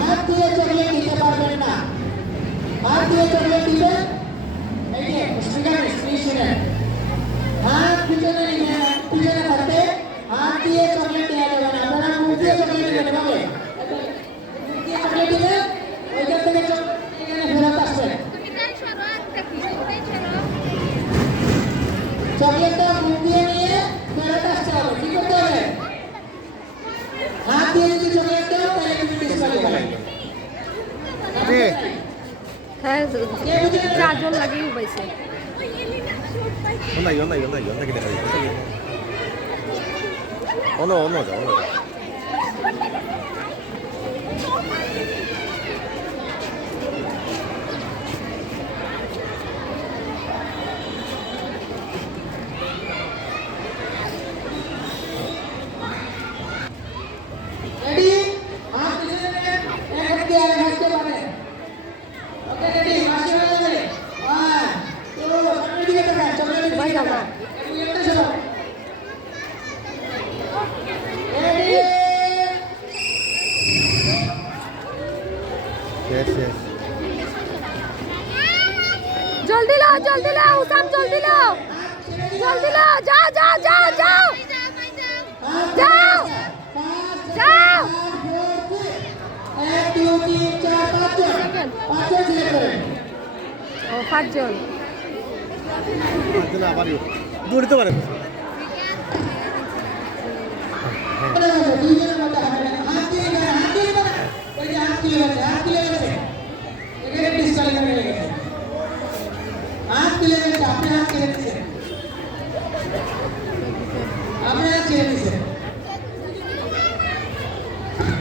হাত দিয়ে চকলেট দিতে পারবেন না। হাত দিয়ে চকলেট দিতে এই যে শুনে হাত পিছনে থাকতে হাত দিয়ে চকলেট দেওয়া যাবে না। আপনারা মুখ দিয়ে চকলেট দিতে হবে। মুখ দিয়ে চকলেট দিলে ওইখান থেকে এখানে ফেরত আসবে। চকলেটটা মুখ দিয়ে নিয়ে ফেরত আসতে হবে। কি করতে হবে? হাত দিয়ে যদি চকলেট দাও তাহলে তুমি ডিসকালিফাই। হ্যাঁ, চারজন লাগিয়ে পাইছে। রেডি? হাত পিছনে নিয়ে এক হাত দিয়ে আরেক হাতকে পাবে। Okay ready? মাসি হয়ে যাবে। 1 2 সামনের দিকে তাকান। চকলেটের দিকে তাকান। একটু একটা সরো। রেডি? জলদি লো, উসাম জলদি লো, যাও যাও যাও যাও যাও যাও। 1 2 3 4 5 জন। 5 জন সিলেক্ট করেন। ও 5 জন। দৌড়িতে পারে।